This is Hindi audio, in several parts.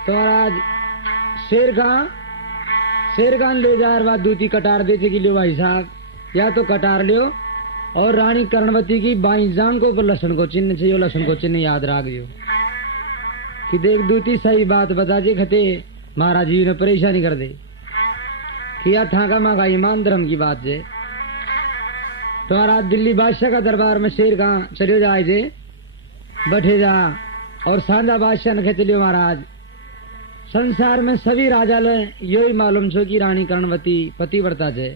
तो महाराज शेर खान ले जा रहा दूती कटार देते कि लो भाई साहब, या तो कटार लियो और रानी कर्णवती की बाई जांग को लसन को चिन्ह चाहिए, लसन को चिन्ह याद रख दियो कि देख दूती सही बात बता जी खते महाराज जी ने परेशानी कर दे कि या था का मांगा ईमान धर्म की बात है। तुम्हारा दिल्ली बादशाह का दरबार में शेर खान चले जाए जे बैठे जा और सांदा बादशाह ने कहते लियो महाराज संसार में सभी राजा ले यही मालूम छो कि रानी कर्णवती पतिव्रता है,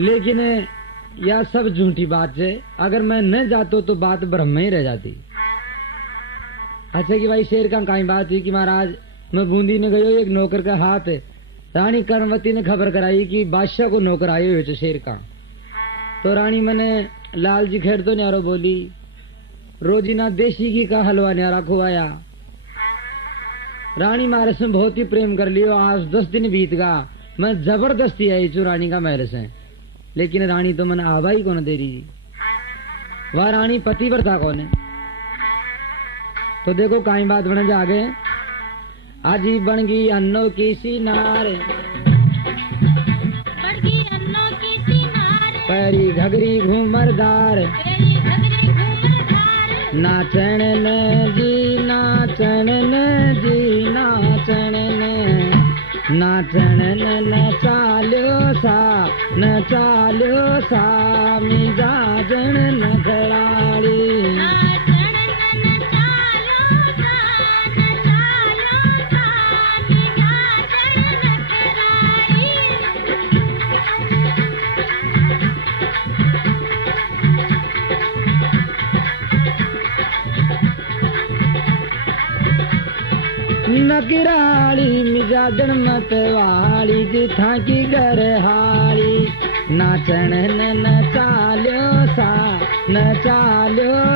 लेकिन यह सब झूठी बात है। अगर मैं न जातो तो बात ब्रह्म में ही रह जाती। अच्छा कि भाई शेर का कहीं बात हुई कि महाराज मैं बूंदी ने गयो, एक नौकर का हाथ रानी कर्णवती ने खबर कराई कि बादशाह को नौकर आए हुए थे शेर का। तो रानी मैंने लाल जी खेड़ तो न्यारो बोली रोजीना देसी घी का हलवा न्यारा खुआया। रानी मारे से बहुत ही प्रेम कर लियो। आज 10 दिन बीत गा, मैं जबरदस्ती आई चू रानी का महल से, लेकिन रानी तो मन आवा ही कौन दे रही। वह रानी पतिव्रता कौन है। तो देखो काई बात बने जा आगे। आजी बन गई अन्नो की सीनार, पैरी घगरी घूमरदार, नाचन ने जी नाचन ने जी नाचन ने नाचन ने न चाल्यो सा मिजाजन न खड़ाड़ी। नगराली मिजाजन मतवाली जिथा की घर हाली, नाचन न चाल्यो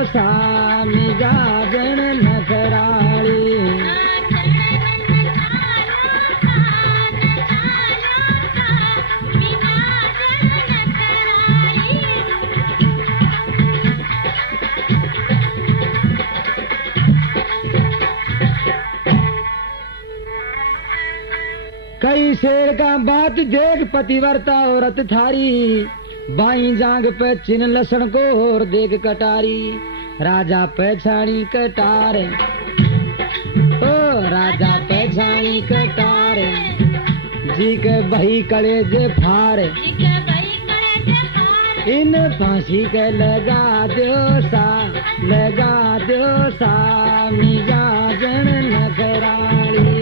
सा मिजाजन न खराली। कई शेर का बात देख पतिव्रता औरत थारी, बाई जांग पे चिन्ह लसन को और देख कटारी। राजा पहचानी कटार, ओ राजा पहचानी कटार, जी के बही कड़े जे फार, इन फांसी के लगा दो सा मिजाजन न खराली।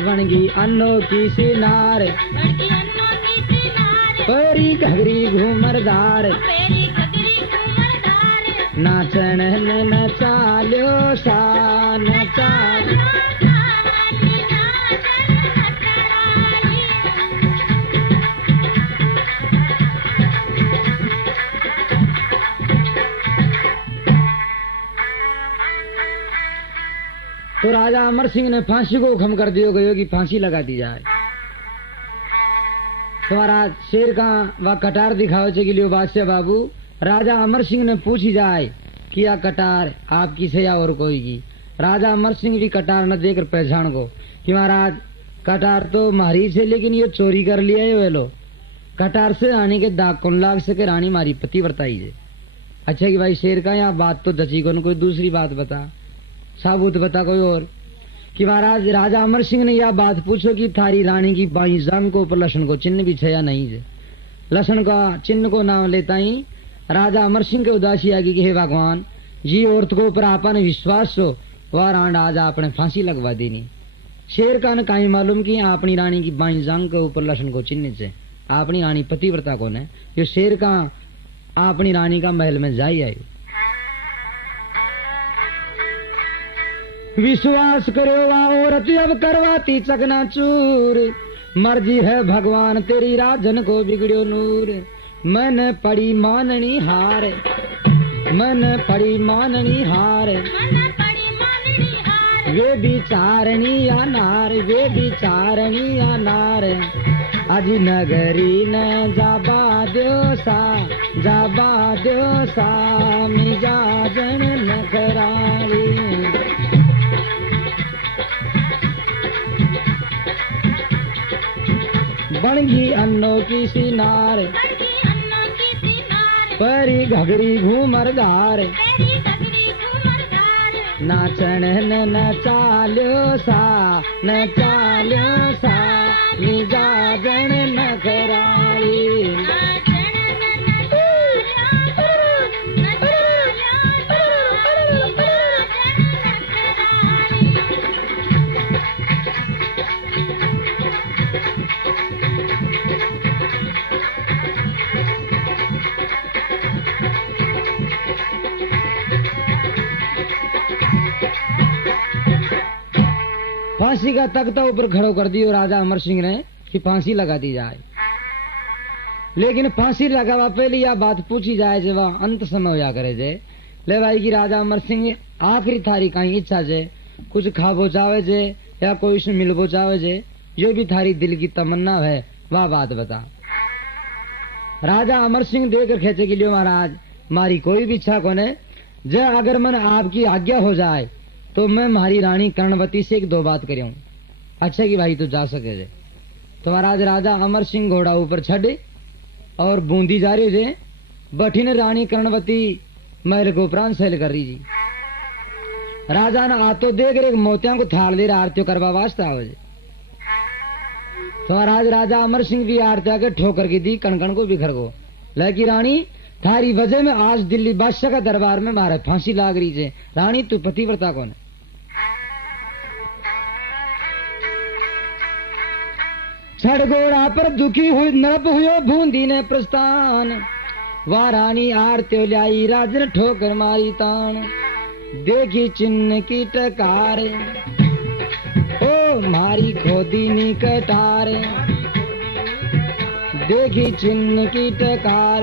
बनगी अन्नो की सिनार, परी घगरी घूमरदार, नाचन न चाल्यो सा न चाल। तो राजा अमर सिंह ने फांसी को हुक्म कर दियो गयो कि फांसी लगा दी जाए। तुम्हारा शेर का वह कटार दिखाओ चे लियो बादशाह बाबू। राजा अमर सिंह ने पूछी जाए कि यह कटार आपकी से या और कोई की। राजा अमर सिंह भी कटार न देकर पहचान को कि महाराज कटार तो मारी से, लेकिन ये चोरी कर लिया है वे लो। कटार से रानी के दाग कौन लाग सके, रानी मारी पतिव्रता ही है। अच्छा कि भाई शेर का यहाँ बात तो दची को, कोई दूसरी बात बता, साबुत बता कोई और। कि महाराज राजा अमर सिंह ने यह बात पूछो कि थारी रानी की बाई जांग को ऊपर लसन को चिन्ह भी छया नहीं है। लसन का चिन्ह को नाम लेता ही राजा अमर सिंह के उदासी आ गई कि हे भगवान जी औरत को ऊपर आपा ने विश्वास हो वह रांड आज आपने फांसी लगवा देनी। शेर का न कहीं मालूम कि अपनी रानी की बाई जांग के ऊपर लसन को चिन्ह से अपनी रानी पतिव्रता कौन है। जो शेर का अपनी रानी का महल में जाई आई। विश्वास करो वह औरत अब करवाती चकनाचूर, मर्जी है भगवान तेरी राजन को बिगड़ो नूर। मन पड़ी माननी हार, मन पड़ी माननी हार, वे बिचारणी अनार, वे बिचारणी अनार। आज नगरी न जाबा दो सा मिजाजन नखराली बनगी अन्नो की सिनार परी घगरी घूमरदार नाचन न चाल्यो सा मिजाजन नखराली फांसी का तख्ता ऊपर खड़ो कर दियो राजा अमर सिंह ने कि फांसी लगा दी जाए। लेकिन फांसी लगावा पहले यह बात पूछी जाए जे वह अंत समय होया करे जे ले भाई की राजा अमर सिंह आखिरी थारी कहीं इच्छा जे कुछ खाबो चावे जे या कोई से मिलबो चावे जे यो भी थारी दिल की तमन्ना है वह बात बता। राजा अमर सिंह देकर खेचे कि लियो महाराज मारी कोई भी इच्छा कोने जे अगर मन आपकी आज्ञा हो जाए तो मैं मारी रानी कर्णवती से एक दो बात करूं। अच्छा कि भाई तू जा सके जे तो महाराज राजा अमर सिंह घोड़ा ऊपर छड़े और बूंदी जा रही जे बठीने रानी कर्णवती महल को प्राण सैल कर रही जी। राजा ने आतो देख रहे मोतिया को थाल दे रहा आरती करवा वास्ते आवे जे तो महाराज राजा अमर सिंह भी आरती के ठोकर की दी कणकण को बिखर को लकी रानी थारी वजह में आज दिल्ली बादशाह का दरबार में मारे फांसी लाग रही है। रानी तू पतिव्रता कौन है? छड़गोड़ा पर दुखी हुई नरप हुयो बूंदी ने प्रस्थान वाह रानी आरत्यो लाई राजन ठोकर मारी तान देखी चिन्ह की टकार ओ मारी खोदी नी कटार देखी चिन्ह की टकार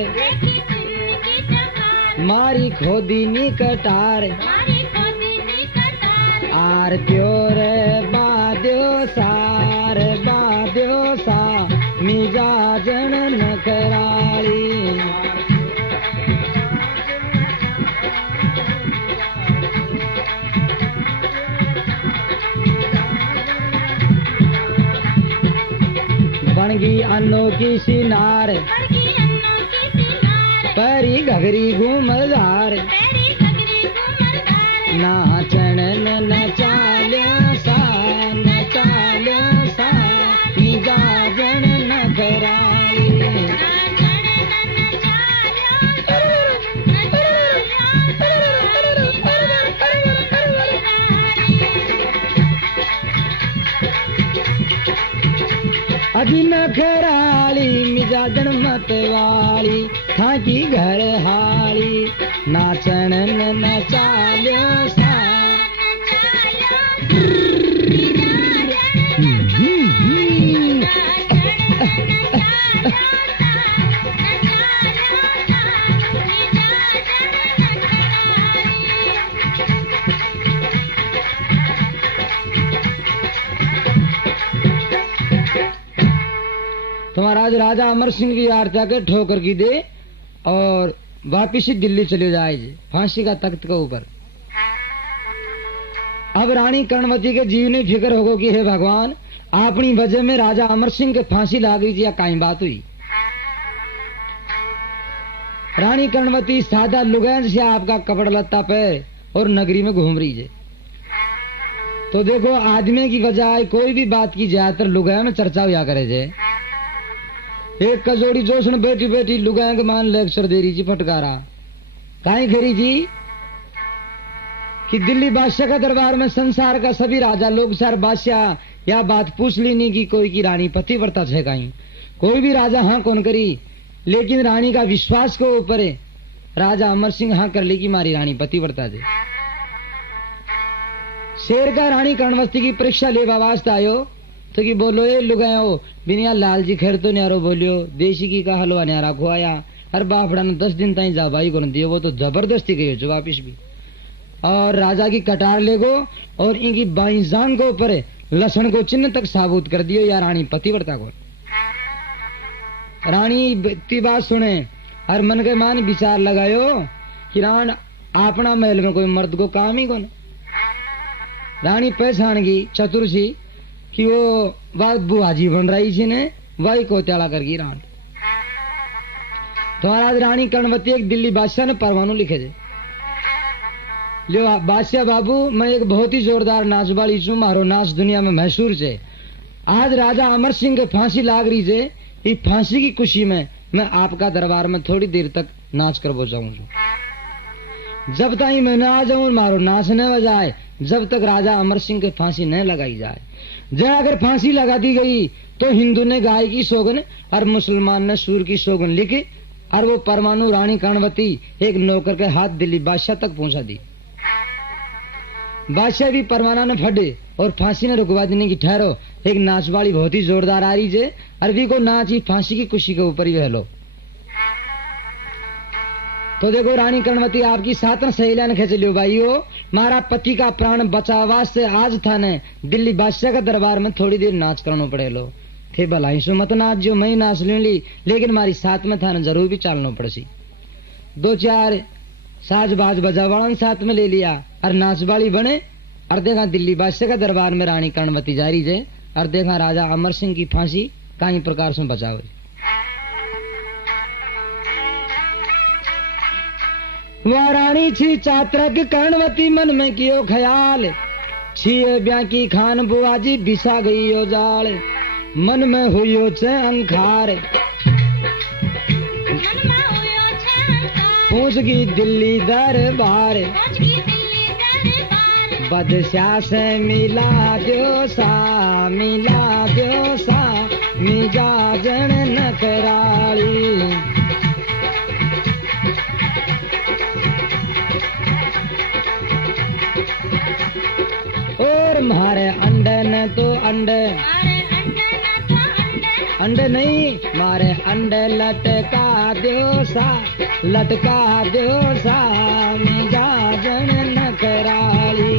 मारी खोदी नी कटार आरत्यो रे बाद्यो सा मिजाजन नखराली बनगी अन्नो की सिनार परी घगरी घूमरदार नाचन न चाल्या सा मिजाजन नखराली अभी नखराली मिजाजन मतवाली था की घर हाली नाचन न चाल्या सा तो महाराज राजा अमर सिंह की आरती के ठोकर की दे और वापिस ही दिल्ली चले जाए फांसी का तख्त के ऊपर। अब रानी कर्णवती के जीव ने फिक्र होगो कि हे भगवान अपनी वजह में राजा अमर सिंह के फांसी लाग गई या काई बात हुई। रानी कर्णवती सादा लुगैन से आपका कपड़ा लत्ता पे और नगरी में घूम रही है। तो देखो आदमी की वजह कोई भी बात की ज्यादातर लुगाया में चर्चा हुआ करे जे। एक कजोड़ी जोशन बैठी बैठी लुगाया के मान लेक्चर दे रही जी फटकारा काई खरी जी कि दिल्ली बादशाह का दरबार में संसार का सभी राजा लोग सार बादशाह या बात पूछ ली नहीं कि कोई की रानी पतिव्रता है कहीं कोई भी राजा हाँ कौन करी, लेकिन रानी का विश्वास को ऊपर है राजा अमर सिंह हाँ कर ली कि मारी रानी पतिव्रता है। शेर का रानी कर्णवती की परीक्षा ले वास्ते आयो तो कि बोलो ये लुगायो बिनिया लाल जी खैर तो न्यारो बोलियो देशी की का हलवा न्यारा खुआया हर बापड़ा ने 10 दिन तक जाबाई को दियो वो तो जबरदस्ती गई जो वापिस भी और राजा की कटार ले गो और इनकी बाई जान को ऊपर लसन को चिन्ह तक साबुत कर दियो या रानी पतिव्रता को। रानी इतनी बात सुने और मन के मान विचार लगायो कि रान अपना महल में कोई मर्द को काम ही कौन। रानी पहचान गई चतुर सी कि वो बात बुआजी बन रही थी ने वही को त्याला कर गई रानी। तो आज रानी कर्णवती एक दिल्ली बादशाह ने परवानू लिखे थे, लो बादशाह बाबू मैं एक बहुत ही जोरदार नाच वाली छू, मारो नाच दुनिया में मशहूर है। आज राजा अमर सिंह के फांसी लाग रही है, इस फांसी की खुशी में मैं आपका दरबार में थोड़ी देर तक नाच कर पहुंचाऊंगा। जब तक मैं न आ जाऊं मारो नाच न बजाए, जब तक राजा अमर सिंह के फांसी न लगाई जाए। जब अगर फांसी लगा दी गई तो हिंदू ने गाय की सौगन और मुसलमान ने सूर की सौगन लिखी और वो परमाणु रानी कर्णवती एक नौकर के हाथ दिल्ली बादशाह तक पहुंचा दी। बादशाह भी परवाना ने फटे और फांसी ने रुकवा देने की ठहरो, एक नाच वाली बहुत ही जोरदार आ रही है, अरबी को नाच ही फांसी की खुशी के ऊपर ही लो। तो देखो रानी कर्णवती आपकी सातन सहेलियां ने खेच लियो भाइयों, मारा पति का प्राण बचावा से आज था ने दिल्ली बादशाह का दरबार में थोड़ी देर नाच करना पड़े लो थे भलाई सो मत नाच जो मैं नाच ली, लेकिन मारी साथ में था ने जरूर भी चालना पड़सी। दो चार साज बाज बजावाड़न साथ में ले लिया और नाच वाली बने और देखा दिल्ली बादशाह का दरबार में रानी कर्णवती जारी जे और देखा राजा अमर सिंह की फांसी कई प्रकार से बचाओ। वह रानी छी चात्रक कर्णवती मन में कियो ख्याल, छी ब्या की खान बुआजी बिसा गई यो जाल, मन में हुई छे अंखार, पहुंच गई दिल्ली दरबार, बदशाह से मिला दो सा मिजाजन नखराली। और मारे अंडे न तो अंडे नहीं मारे अंडे लटका दो सा मिजाजन नखराली।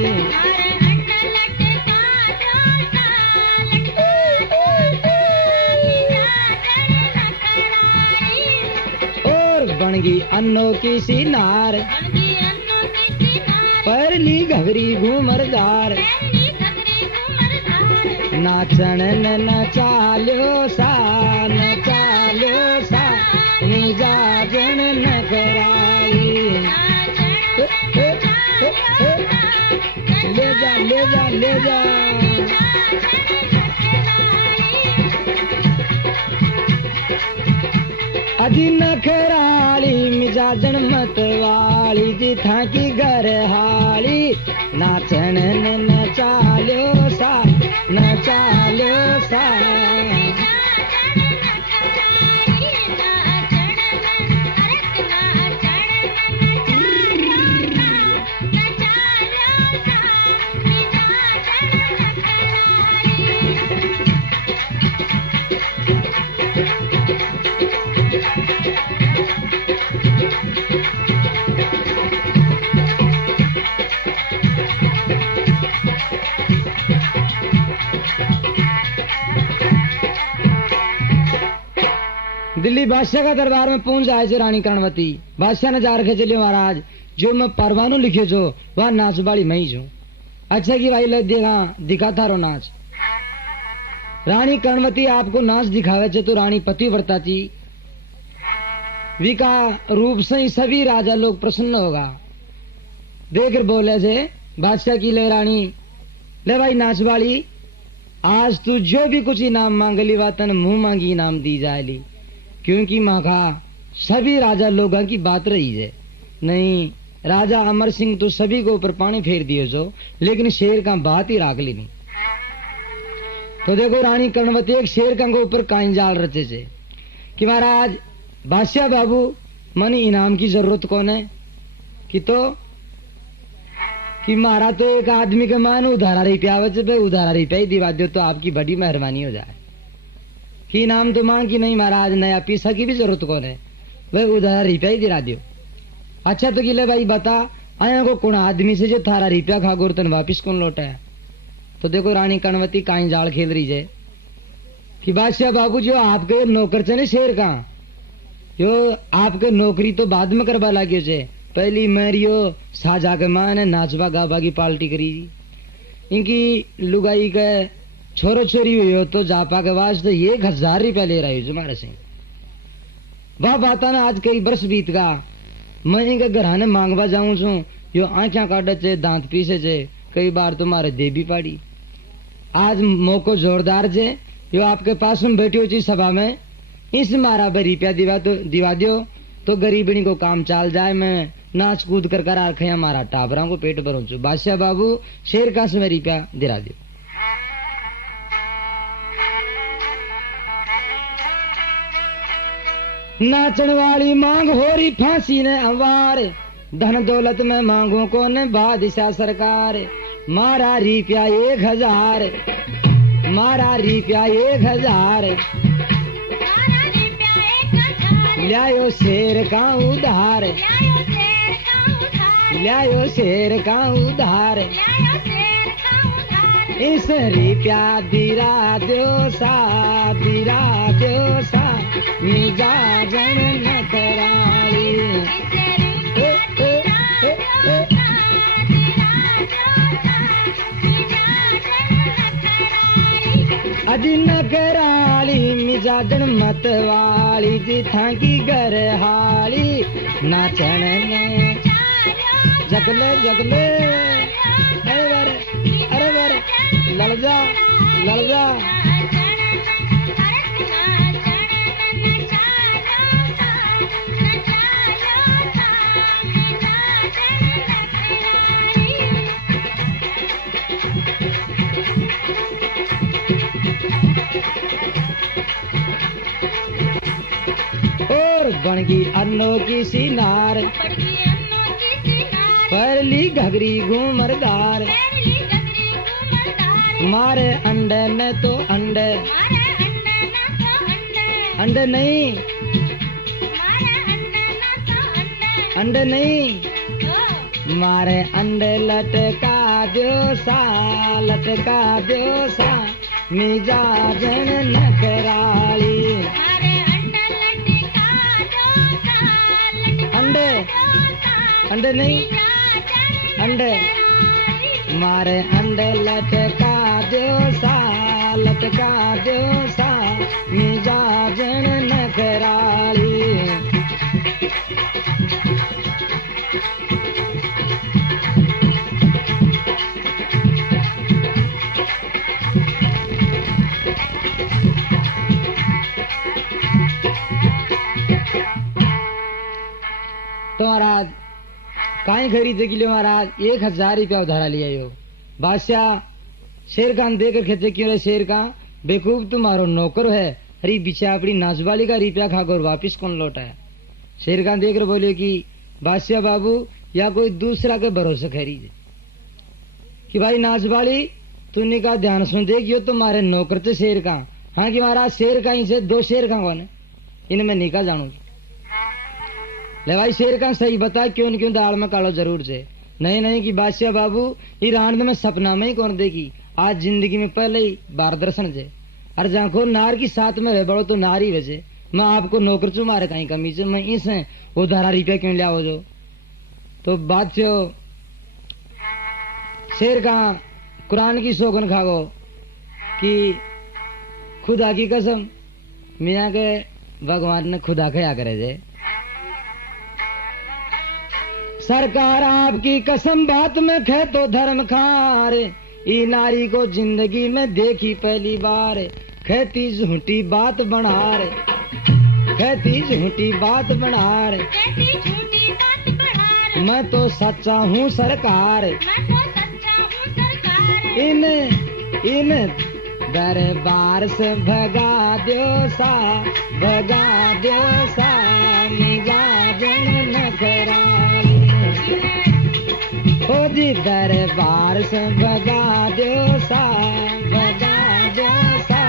और बन गई अन्नो की सिनार, परली घगरी घूमरदार, नाचन नचाल्यो सा मिजाजन नखराली। ले जा अजी नखराली मिजाजन मतवाली जी था की घर हाली, नाचन नचाल्यो सा दिल्ली बादशाह का दरबार में पहुंच जाए जो रानी कर्णवती। बादशाह ने जा रखे चलिए महाराज जो मैं परवानू लिखे जो वह नाच बाड़ी मैं ही छू। अच्छा की भाई ले दिखा थारो नाच। रानी कर्णवती आपको नाच दिखावे छे तो रानी पतिव्रता थी, विका रूप से ही सभी राजा लोग प्रसन्न होगा। देख बोले से बादशाह की ले रानी ले भाई नाच वाली, आज तू जो भी कुछ इनाम मांगली वातन मुंह मांगी इनाम दी जाएली, क्योंकि माँ का सभी राजा लोगों की बात रही है। नहीं राजा अमर सिंह तो सभी को ऊपर पानी फेर दिए जो, लेकिन शेर का बात ही राख ली नहीं। तो देखो रानी कर्णवती एक शेर का ऊपर काइन जाल रचे से कि महाराज बादशाह बाबू मन इनाम की जरूरत कौन है कि मारा तो एक आदमी के मान उधारा रुपया उधारा रुपया ही दिवा दो तो आपकी बड़ी मेहरबानी हो जाए। कि इनाम तो मांग की नहीं महाराज, नया पैसा की भी जरूरत कौन है, वह उधारा रुपया ही दिला दियो। अच्छा तो किले भाई बता आया को कौन आदमी से जो थारा रुपया खा गोर तन वापिस कौन लौटा है। तो देखो रानी कर्णवती काई जाल खेल रही है कि बादशाह बाबू जो आपके नौकर छे शेर का यो आपके नौकरी तो बाद में करवा लाग्यो छे, पहली मेरियो साजा के मां ने नाचवा गावा की पार्टी करी, इनकी लुगाई के छोरो छोरी हुई हो तो जापा के वास्ते 1000 रुपया ले रही हूँ तुम्हारे से। वह बात ना आज कई वर्ष बीत गा, मैं इनके घर ने मांगवा जाऊं छू, यो आंखा काटे चे दांत पीसे चे, कई बार तुम्हारे दे भी पाड़ी। आज मौको जोरदार छे, यो आपके पास में बैठी हुई सभा में इस मारा पर रुपया दिवा दो तो गरीबनी को काम चाल जाए, मैं नाच कूद कर कर आखे हमारा टाबरा को पेट भरू छू। बादशाह बाबू शेर का से रुपया दिला दो। नाचन वाली मांग हो रही फांसी ने अवार, धन दौलत में मांगो को ने बादशाह सरकार, मारा रुपया 1000, मारा रुपया 1000, लायो शेर का उधार, लायो शेर का उधार, इस रुपया दिरा दो सा, दिरा दो सा, मिजाजन नखराली, अजी नखराली मिजाजन मतवाली, जिथा की घर हाली, नाचन ने जगले जगले, अरे बर लड़ जा लड़ जा। और बनगी अनोखी सिनार, परली घगरी घूमरदार, मारे अंडे ने तो अंडे, अंडे नहीं, अंडे नहीं, मारे अंडे लटका दो सा, लटका दो सा, मिजाजन नखराली, अंडे अंडे नहीं, अंडे मारे अंडे लटका दो सा, लटका दो सा, मिजाजन नखराली। तो महाराज काई खरीदे के लिए महाराज 1000 रुपया उधारा लिया यो। बादशाह शेर खान देकर खेचे क्यों रे शेर का, बेकूफ तुम्हारो नौकर है, अरे बिचा अपनी नाचवाली का रुपया खाकर वापिस कौन लौटाया। शेर खान देकर बोले कि बादशाह बाबू या कोई दूसरा के भरोसे खरीदे कि भाई नाचवाली तूने का ध्यान सुन देख, यो तुम्हारे नौकर थे शेर का। हाँ कि महाराज शेर का ही से 2 शेर का कौन है, इनमें निकाह जानूंगी। ले भाई शेर का सही बता क्यों क्यों दाल में कालो जरूर से। नहीं नहीं कि बादशाह बाबू ये रांड में सपना में ही कौन देखी, आज जिंदगी में पहले ही बार दर्शन से। अरे जाखो नार की साथ में रह बड़ो तो नार ही वैसे, मैं आपको नौकर चू मारे कहीं कमी से, मैं इस उधारा रुपया क्यों लिया हो जो। तो बादशाह शेर का कुरान की सौगन खागो कि खुदा की कसम मियाँ के भगवान ने खुदा खया करे जे, सरकार आपकी कसम बात में खे तो धर्म खार, ई नारी को जिंदगी में देखी पहली बार, खेती झूठी बात बना रे, खेती झूठी बात बना रे, मैं तो सच्चा हूँ सरकार, इन इन दरबार से भगा दो सा, भगा दो सा, मिजाजन नखराली, ओ जी दरबार से भगा दो सा, भगा दो सा।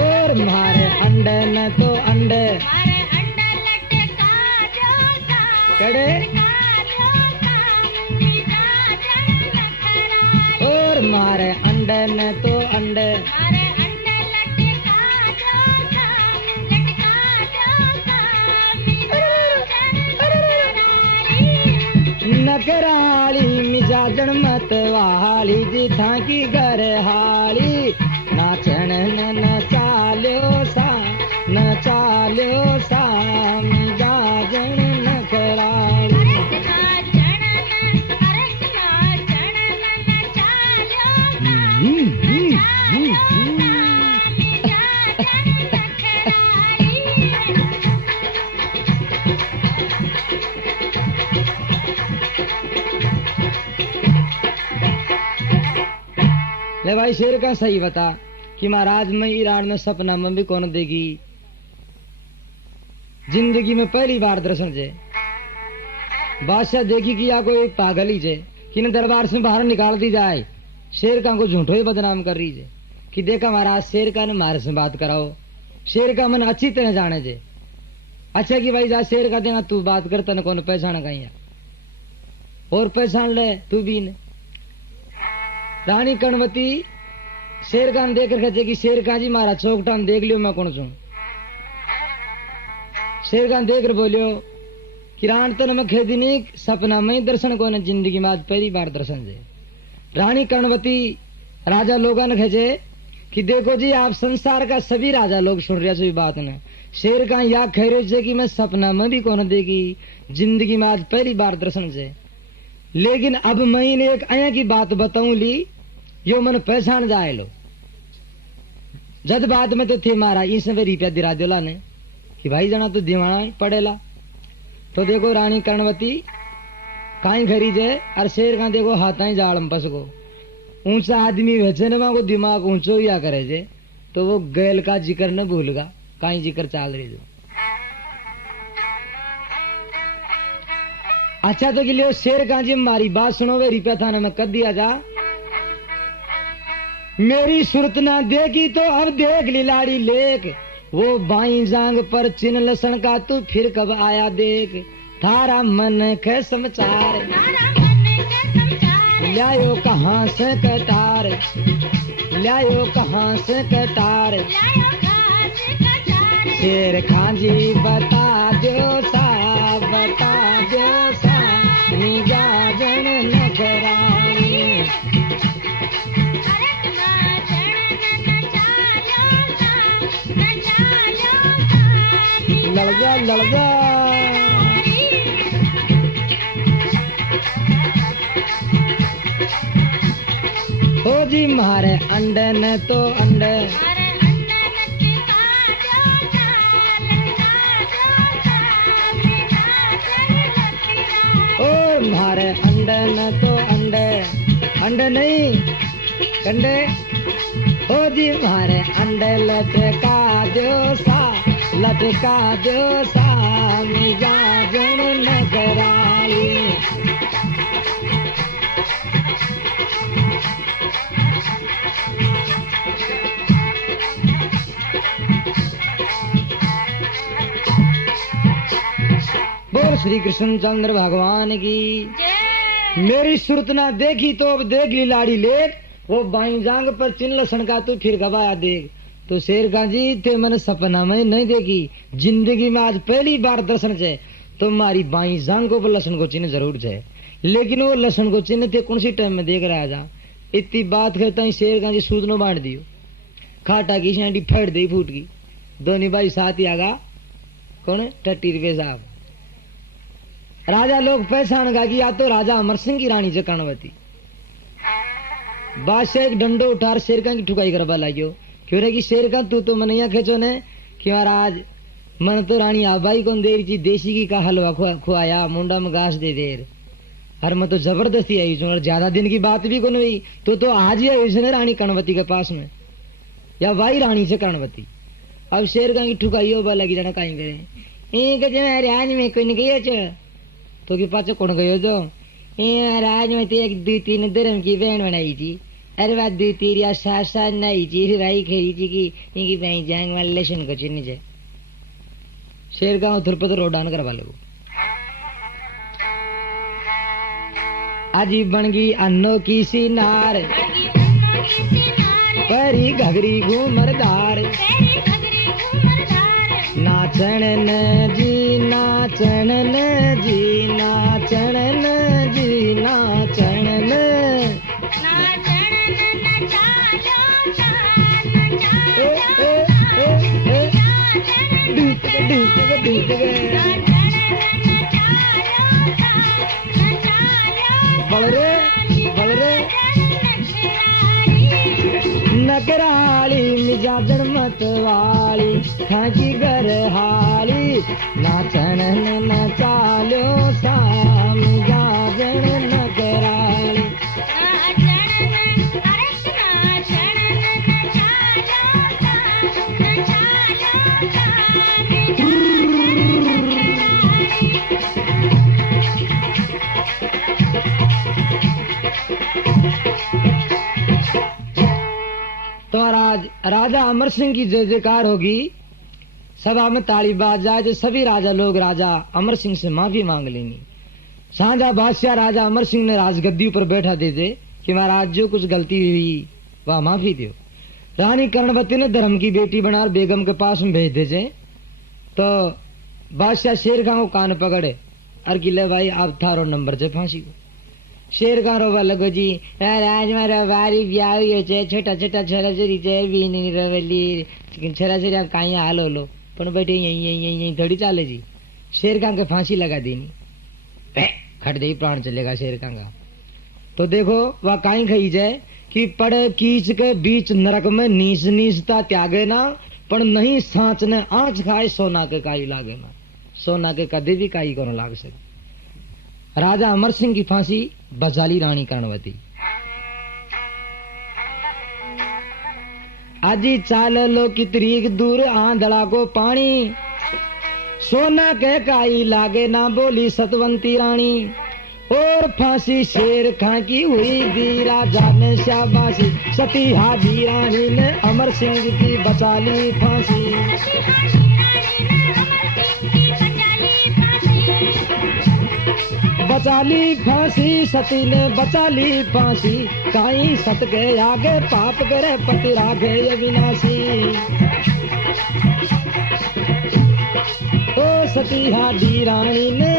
और मारे अंडे न तो अंडे कड़े, ओ अंडे न तो अंडे मारे अंडे लटका दो सा नकराली मिजाजन मत वाली जिथा की घर हाली नाचन न चाल्यो सा मिजाजन नकराली ले भाई शेर का सही बता कि महाराज मैं ईरान में सपना में भी कौन देगी जिंदगी में पहली बार दर्शन जे बादशाह देखी कि या कोई पागल ही जे कि न दरबार से बाहर निकाल दी जाए शेर का को झूठो ही बदनाम कर रही जे कि देखा महाराज शेर का ने मारे से बात कराओ शेर का मन अच्छी तरह जाने जे अच्छा कि भाई जा शेर का देना तू बात कर तन कौन पहचान कहीं और पहचान ले तू भी ने रानी कणवती शेर खान देख रखे कि शेर खान जी मारा चौकटा में देख लियो मैं कौन छू शेर खान देख कर बोलियो कि रान तन में खेदिनी सपना में दर्शन को न जिंदगी में आज पहली बार दर्शन जे रानी कणवती राजा लोगों ने खेजे कि देखो जी आप संसार का सभी राजा लोग सुन रहे हैं बात ने शेर खान या कह रहे थे कि मैं सपना में भी कौन देगी जिंदगी में आज पहली बार दर्शन से लेकिन अब मैं एक आया की बात बताऊं ली यो मन पहचान जाए लो जद बात में तो थे मारा इसमें रुपया दिरा दिला ने कि भाई जना तो दीवाना पड़ेला तो देखो रानी कर्णवती काई खरीदे और शेर का देखो हाथा जाल में फंस गो ऊंचा आदमी वेचे न को दिमाग ऊंचो या करे जे तो वो गैल का जिक्र न भूलगा काई जिक्र चाल रही जो अच्छा तो कि लियो शेर का जी मारी बात सुनो वे रुपया थाने में कर दिया जा मेरी सुरत ना देखी तो अब देख लिलाड़ी लेक वो बाई जांग पर चिन्ह लसन का तू फिर कब आया देख थारा मन के समाचार लायो कहाँ से कटार लायो कहाँ से कटार शेर खान जी बता दो सा मिजाजन नखरानी लड़ जा ओ जी मारे अंडे न तो अंडे मारे अंडे न तो अंडे अंडे नहीं कंडे ओ जी मारे अंडे लटका दो सा मिजाजन नगराई बोल श्री कृष्ण चंद्र भगवान की मेरी सुरत ना देखी तो अब देख ली लाड़ी लेट वो बाई जांग पर चिन्ह लसन का तू फिर गवाया देख तो शेर का जी थे मैंने सपना में नहीं देखी जिंदगी में आज पहली बार दर्शन से तो मारी बाई जांग को लसन को चिन्ह जरूर है लेकिन वो लसन को चिन्ह थे कौन सी टाइम में देख रहा जा इतनी बात करता ही शेर का जी सूदनो बांट दियो खाटा की शांटी फट दी फूट की दोनों भाई साथ ही आगा कौन है टट्टी रुपये साहब राजा लोग पहचान गा कि या तो राजा अमर सिंह की रानी से कर्णवती बादशाह एक डंडो उठार शेरका की ठुकाई करवा लागियो क्यों रे कि शेरका तू तो मन यहाँ खेचो ने कि महाराज मन तो रानी आबाई को देर की देसी की का हलवा खुआया मुंडा में घास दे देर हर मैं तो जबरदस्ती आई और ज्यादा दिन की बात भी कौन हुई तो आज ही आई रानी कर्णवती के पास में या भाई रानी से कर्णवती अब शेरका की ठुकाई हो लगी जाना कहीं करे आज में कोई नहीं गई तो कि पाचे कौन गयो जो राज में तो एक दो तीन धर्म की बहन बनाई थी अरे बात दो तीन या सात सात नहीं थी भाई खरी थी कि इनकी बहन जाएंगे वाले लेशन को चिन्ह से शेर गांव थुरपत रोडान करवा लो अजी बन गई अन्नो की सी नार पैरी घगरी घूमरदार पैरी घगरी घूमरदार नाचन न जी नाचन न जी नाचन न जी नाचन न नाचन नचालो डूब डूब बलरे बलरे नगराली मिजाजन मतवाली खाकी घर हाली नाचन नचालो सा मिजाजन नगराली तो राजा अमर सिंह की जय जयकार होगी, सभा में ताली बाज जाए तो सभी राजा लोग राजा अमर सिंह से माफी मांग लेंगे। शाहजहा बादशाह राजा अमर सिंह ने राजगद्दी पर बैठा देते कि महाराज जो कुछ गलती हुई वह माफी दो। रानी कर्णवती ने धर्म की बेटी बना बेगम के पास में भेज दे। तो बादशाह शेर खां को कान पकड़े और किले भाई आप थारो नंबर से फांसी को। शेर खां रोवा लगो जी राज मारा वारी ब्याह हुई है छोटा छोटा छोरा छोरी है भी नहीं रवेली छोरा छोरी कहीं हाल हो लो पण बैठे यही थोड़ी चाले जी। शेर खां के फांसी लगा देनी खट दे प्राण चलेगा शेर खां का। तो देखो वह कहीं खई जाए कि पड़े कीच के बीच नरक में नीच नीचता त्यागे ना पण नहीं सांच ने आंच खाए सोना के काई लागे ना। सोना के कदे भी काई को लाग सके। राजा अमर सिंह की फांसी बचाली रानी कर्णवती। आजी चाल लो की तरीक दूर आंधड़ा को पानी सोना के काई लागे ना बोली सतवंती रानी। और फांसी शेर खां की हुई दी राजा ने शाबाशी सती हादी रानी ने अमर सिंह की बचा ली फांसी। बचा ली फांसी सती ने बचा ली फांसी काई सत के आगे पाप करे पति रागे अविनाशी। ओ सती हादी रानी ने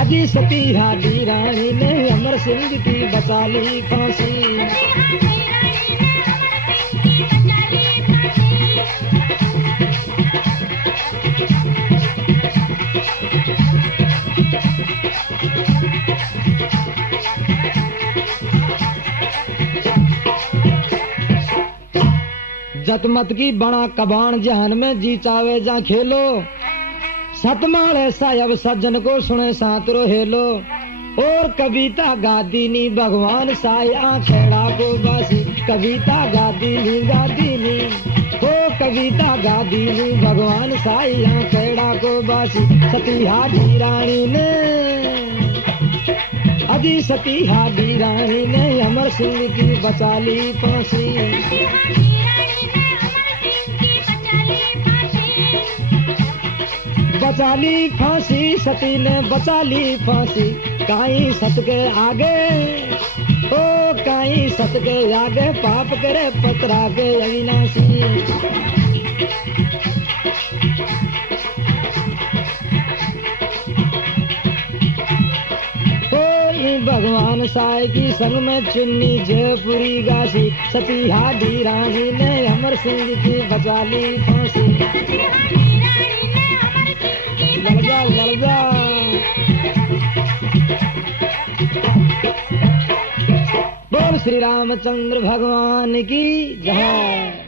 अजी सती हादी रानी ने अमर सिंह की बचा ली फांसी। जतमत की बना कबान जहन में जी चावे जा खेलो सतमाले साहब सज्जन को सुने सातरो हेलो। और कविता गादीनी भगवान साई आखेड़ा को बासी कविता गादीनी गादीनी ओ कविता गादीनी भगवान साई आखेड़ा को बासी। सती हादी रानी ने अजी सती हादी रानी ने अमर सिंह की बचा ली फांसी। बचा ली फांसी सती ने बचा ली फांसी काई सत के आगे ओ काई सत के आगे पाप करे पतरा के अविनाशी। ओ भगवान साई की संग में चुन्नी जयपुरी गासी सती हादी रानी ने अमर सिंह की बचा ली फांसी। ललजा बोल श्री रामचंद्र भगवान की जय।